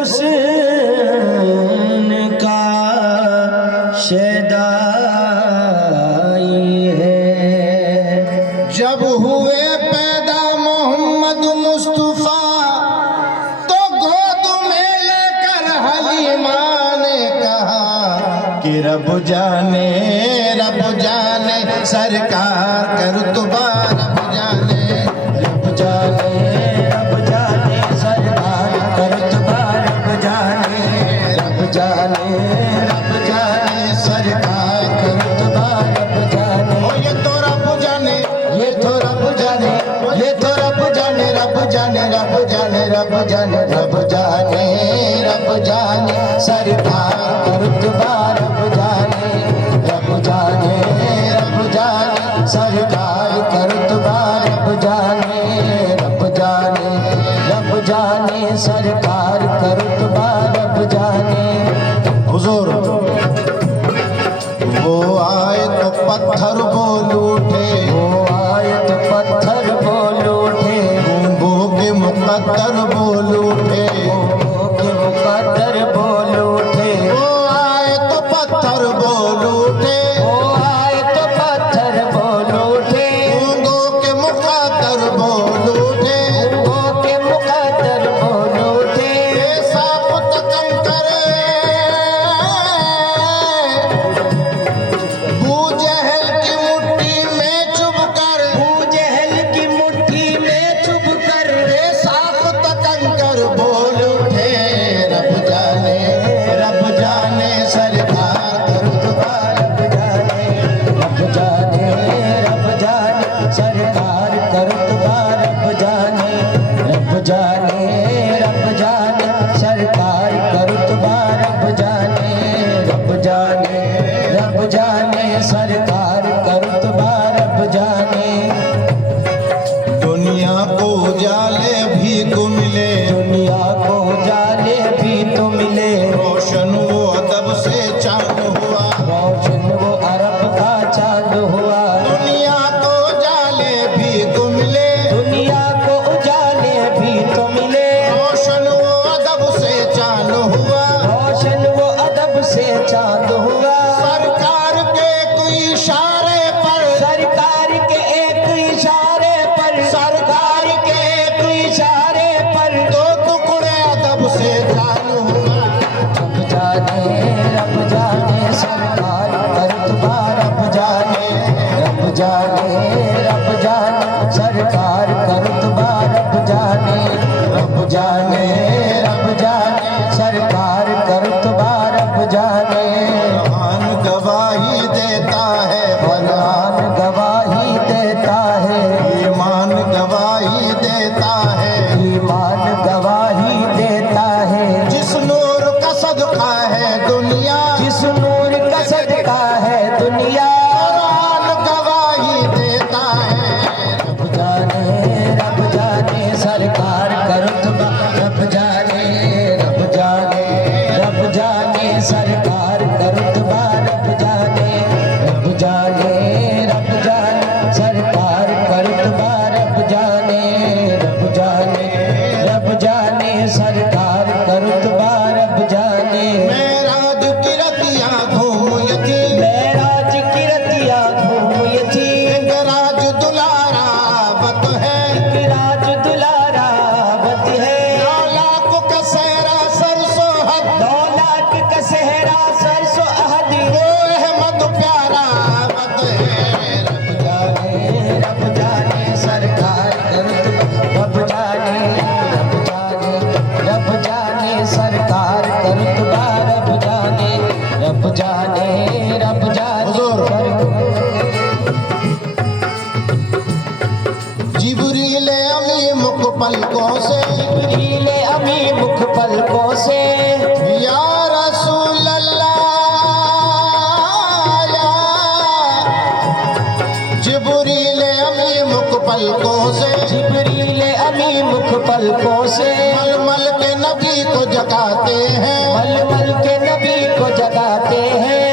हुस्न का शैदाई है। जब हुए पैदा मोहम्मद मुस्तफा तो गोद में लेकर हलीमा ने कहा कि रब जाने सरकार कर तुबा रब जाने सरकार कर तुबा रब जाने सरकार कर तुबा रब जाने। ओ ये तो रब जाने सरकार कर तुबा रब जाने सरकार कर तुबा रब जाने सरकार कर तुबा रब जाने। हुजूर वो आए तो पत्थर बोल उठे, गूंगों के मुकद्दर बोल उठे, वो आए तो पत्थर बोल उठे, गूंगों के मुकद्दर बोल उठे, सापुत कंकर बू जहल की मुट्ठी में चुभ कर सापुत कंकर बोल उठे। रब जाने सरकार कर तुबा रब जाने सरकार कर तुबा रब जाने सरकार कर तुबा रब जाने सरकार कर तुबा रब जाने। दुनिया को उजाले भी को मिले, रोशन वो अदब से चांद हुआ, वो अरब का चांद हुआ। दुनिया को उजाले भी को मिले, रोशन वो अदब से चांद हुआ, चांद हुआ। सरकार के कोई इशारे पर, सरकार के एक इशारे पर दो टुकड़े अदब से चांद हुआ। रब जाने सरकार कर तुबा रब जाने सरकार कर तुबा रब जाने सरकार कर तुबा रब जाने। कुरान गवाही देता है, कुरान गवाही देता है, ईमान गवाही देता है, ईमान गवाही देता है। जिस नूर का सदका है दुनिया, जिस नूर का सदका है दुनिया, कुरान गवाही देता है। रब जाने सरकार कर तुबा रब जाने सरकार कर तुबा रब जाने सरकार कर तुबा रब जाने सरकार कर तुबा रब जाने। मेराज की रतियां घूम यतीम, मेराज की रतिया घूम यतीम, राज दुलारा बत है, राज दुलारा बत है। 9 लाख का सहरा सरसों हद, 9 लाख का सहरा सरसों अहदी। वो अहमद प्यारा बत है। रब जाने सरकार कर तुबा रब जाने सरकार कर तुबा रब जाने हुजूर जिब्रील अमी मुख पलकों से, या रसूल अल्लाह, जिब्रील अमी मुख पलकों से, मलमल के नबी को जगाते हैं,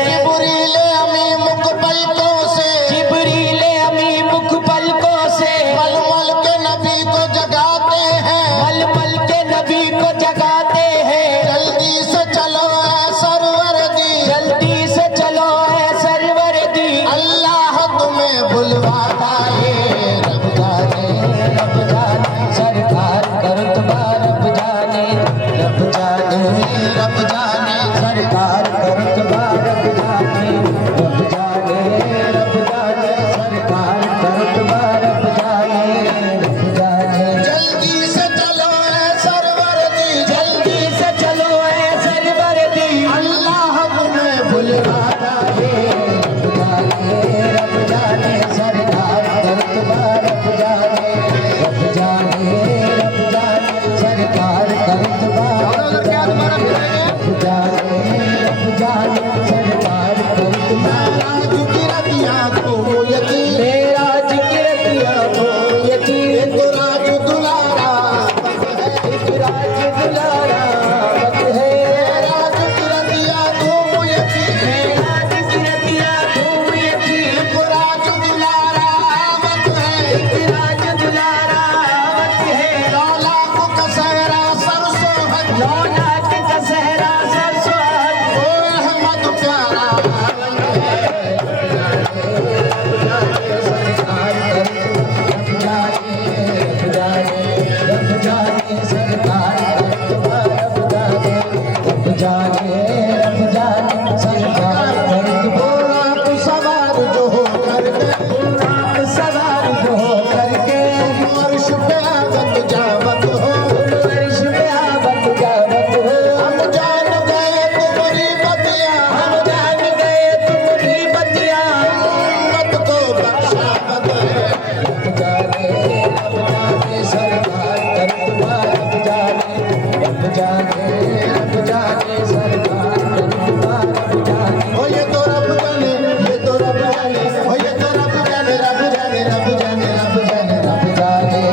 जिब्रील अमी मुख पलकों से, मलमल के नबी को जगाते हैं, रब जाने सरकार करत बा रब जाने ओ ये तो रब जाने, ये तो रब जाने, ओ ये तो रब जाने, रब जाने, रब जाने, रब जाने,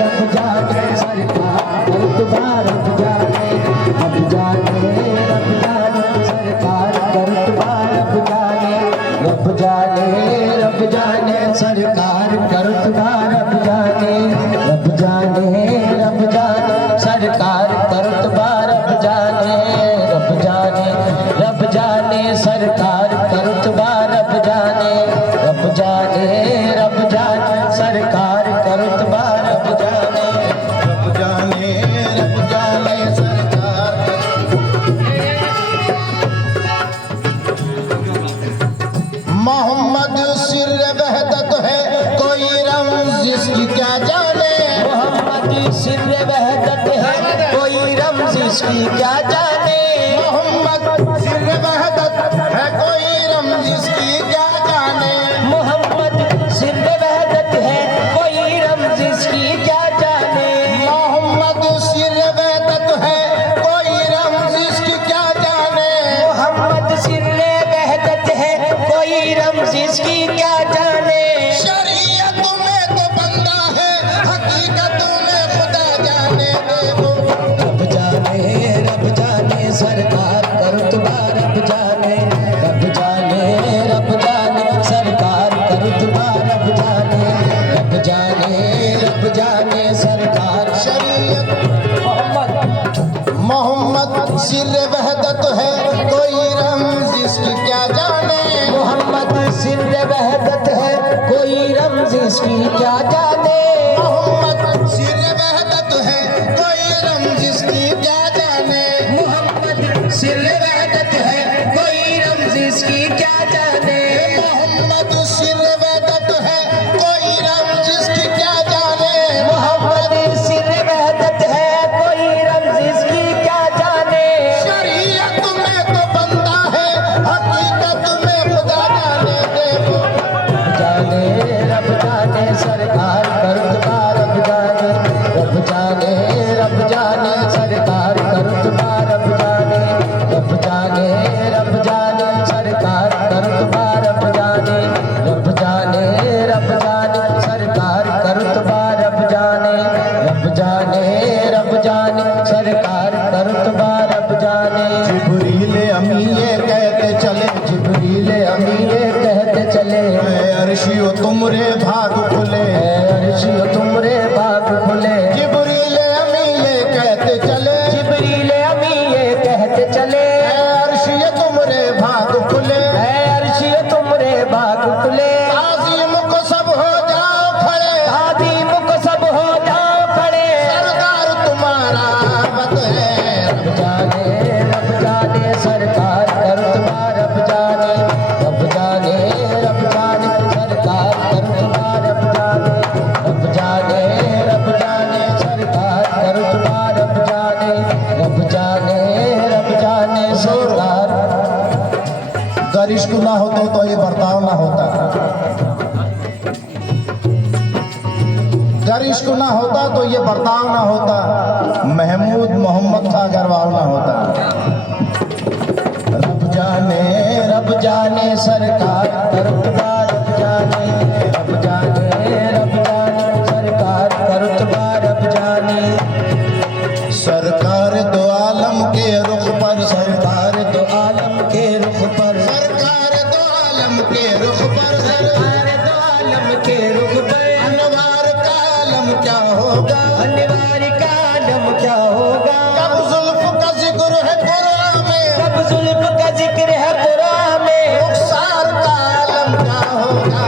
रब जाने सरकार करत बा रब जाने रब जाने सरकार करत बा रब जाने रब जाने सरकार करत बा रब जाने रब जाने सरकार करत बा रब जाने रब जाने सरकार करत बा रब जाने रब जाने सरकार करत बा रब जाने रब जाने, रब जाने सरकार। मोहम्मद सिर वहदत है, कोई रमज इसकी क्या जाने। मोहम्मद सिर वहदत है कोई रमज इसकी क्या जाने मोहम्मद सिर वहदत है, कोई रमज इसकी क्या जाने। मोहम्मद सिर वहदत है कोई रमज इसकी क्या जाने मोहम्मद सिर वहदत है, कोई रमज इसकी क्या जाने। मोहम्मद सिर वहदत है कोई रमज इसकी क्या जाने शरीयत में तो बंदा है, हकीकत में खुदा जाने दे वो। रब जाने सरकार करत बा रब जाने सरकार करत बा रब जाने सरकार शरीयत मोहम्मद मोहम्मद सिर वहदत है, कोई रमज इसकी क्या जाने। मोहम्मद सिर वहदत है कोई रमज इसकी क्या जाने मोहम्मद सिर वहदत है, कोई रमज इसकी क्या जाने। मोहम्मद सिर वहदत है कोई रमज इसकी क्या जाने मोहम्मद सिर वहदत है, कोई रमज इसकी क्या जाने। मोहम्मद सिर वहदत है कोई रमज इसकी क्या जाने शरीयत में तो बंदा है, हकीकत में खुदा जाने दे वो। रब जाने सरकार करत बा रब जाने सरकार करत बा रब जाने सरकार करत बा रब जाने सरकार करत बा रब जाने सरकार करत बा रब जाने जिब्रील अमी ये कहते चले, जिब्रील अमी ये कहते चले अर्शियो तुमरे भाग खुले। अर्शी तुमरे बाग खुले जिब्रील अमी ये कहते चले, जिब्रील अमी ये कहते चले अर्शियो तुमरे भाग खुले। अर्शी तुमरे बाग खुले आज़ीम को सब हो जाओ खड़े, आदीम को सब हो जाओ खड़े सरदार तुम्हारा वत है। रब जाने सरकार करत बा रब जाने सरकार करत बा रब जाने सरकार करत बा रब जाने सरकार अगर इश्क ना होता तो ये बर्ताव ना होता। अगर इश्क ना होता तो ये बर्ताव ना होता। महमूद मोहम्मद था अग्रवाल ना होता। रब जाने सरकार करत बा रब जाने सरकार करत बा रब जाने सरकार दो आलम के रुख पर, सरकार दो आलम के रुख पर सरकार दो आलम के रुख पर, सरकार दो आलम के रुख पर अनवार का आलम क्या होगा। अनिवार्य का आलम क्या होगा कब जुल्फ का जिक्र है कुरान में, कब जुल्फ का जिक्र है कुरान में रुखसार का आलम क्या होगा।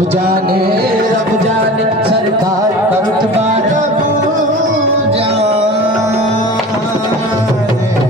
रब जाने